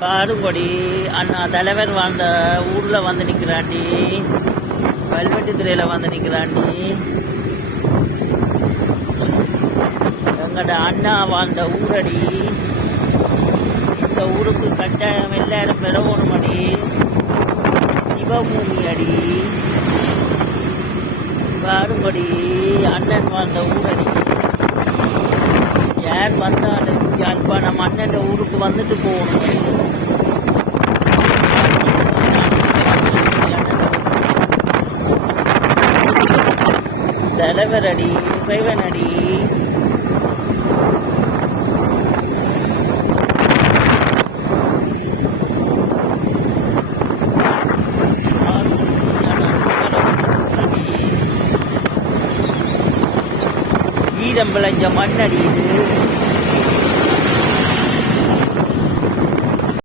காடுங்கொடி அண்ணா தலைவர் வாழ்ந்த ஊரில் வந்து நிற்கிறாண்டி, கல்வெட்டு துறையில் வந்து நிற்கிறாண்டி. எங்கட அண்ணா வாழ்ந்த ஊரடி, இந்த ஊருக்கு கட்டாயம் எல்லாரும் பெறவோணுமடி, சிவபூமி அடி. காடுங்கொடி அண்ணன் வாழ்ந்த ஊரடி. யார் வந்தாலும் யாழ்ப்பாணம் அண்ணன் ஊருக்கு வந்துட்டு போகணும். தலைவரடி, இறைவனடி. ஈரம் விளைஞ்ச மண்ணடி இது.